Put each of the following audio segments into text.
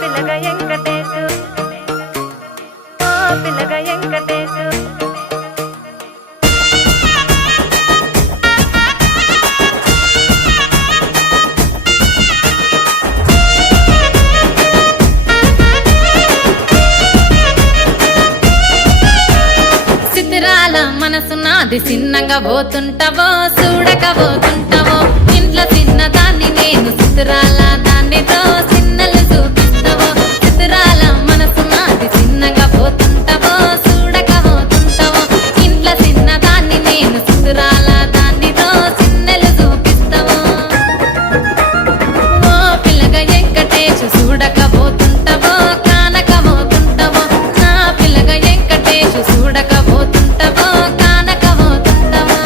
పిల్లగా వెంకటేశు ఓ పిల్లగా వెంకటేశు సితిరాల మనసు నాది చిన్నగా పోతుంటావో చూడక పోతుంటావో ఇంట్లో చిన్నదాన్ని నేను సితిరాల దాన్నితో చిన్నలు చూపిస్తావో సితిరాల మనసు నాది చిన్నగా పోతుంటావో చూడక పోతుంటావో ఇంట్లో చిన్నదాన్ని నేను సితిరాల దాన్నితో చిన్నలు చూపిస్తావో ఓ పిల్లగా వెంకటేశు చూడక పోతుంటావో కానక పోతుంటావో నా పిల్లగా వెంకటేశు చూడక పోతుంటావో కానక పోతుంటావో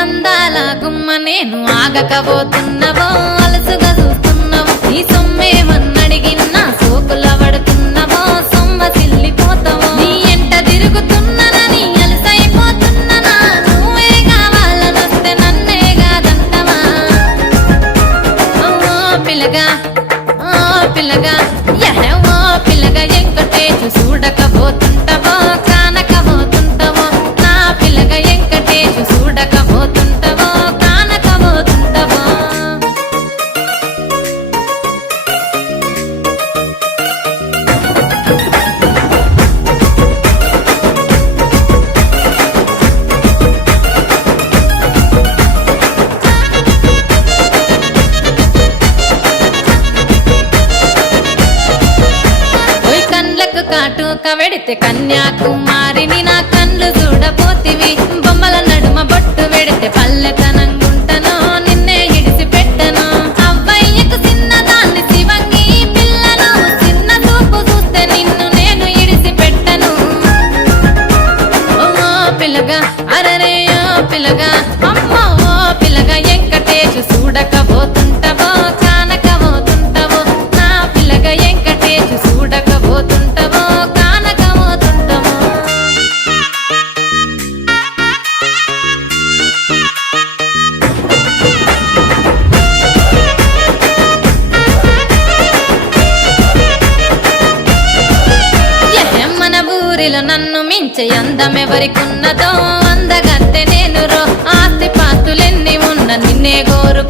అందాల గుమ్మ నేను ఆగకపోతున్నావో అలసుగా చూస్తున్నావో నీ సొమ్మేమన్నడిగిన్నా సోకుల పడుతున్నావో సొమ్మ సిల్లిపోతావో నీ ఎంట తిరుగుతున్నానని అలసైపోతున్నానా నువ్వే కావాలనొస్తే నన్నే కాదంటవా ఓ పిల్లగా ఓ పిల్లగా ఓ పిల్లగా వెంకటేశు చూడకపోతుంటావో కానకపోతుంటావో నా పిల్లగా వెంకటేశు చూడకపోతుంటావో కానకపోతుంటావో ఓయ్ కండ్లకు కాటుక వెడితే కన్యాకుమారిని నా కండ్లు చూడపోతివి బొమ్మల నడుమ బొట్టు వెడితే పల్లెతనంగుంటను నిన్నే ఇడిసి పెట్టను అవ్వయ్యకు చిన్నదాన్ని శివంగి పిల్లను చిన్న చూపు చూస్తే నిన్ను నేను ఇడిసి పెట్టను ఓ పిల్లగా అరరే ఓ పిల్లగా అమ్మో ఓ పిల్లగా వెంకటేశు చూడకపోతుంటావో కానకపోతుంటావో నా పిల్లగా వెంకటేశు చూడకపోతుంటావో కానకపోతుంటావో మన ఊరిలో నన్ను మించే అందమెవరికున్నదో అందగత్తె నేను రో ఆస్తి పాస్తులెన్ని ఉన్న నిన్నే గోరు